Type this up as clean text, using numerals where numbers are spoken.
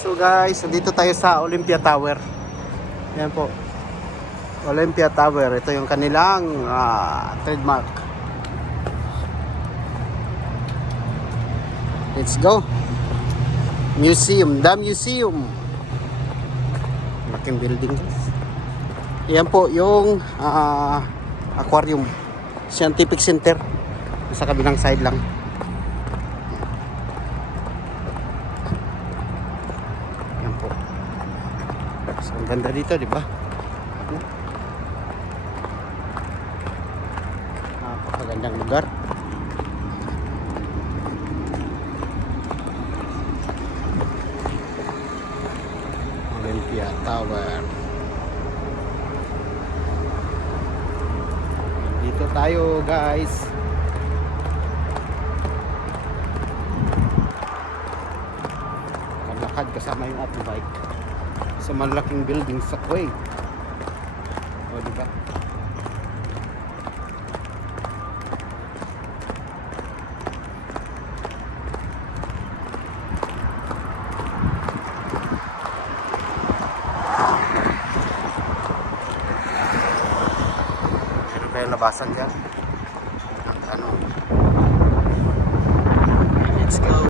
So guys, dito tayo sa Olympia Tower. Yan po. Olympia Tower. Ito yung kanilang trademark. Let's go. Museum. The museum. Malaking building guys. Yan po yung aquarium. Scientific Center. Sa kabilang side lang. Yan po. So, ang ganda dito, di ba? Napakagandang lugar. Olympia Tower. Dito tayo, guys. Lakad kasama yung ating bike sa malaking building sa Kuwait. O, diba? Meron tayong labasan dyan.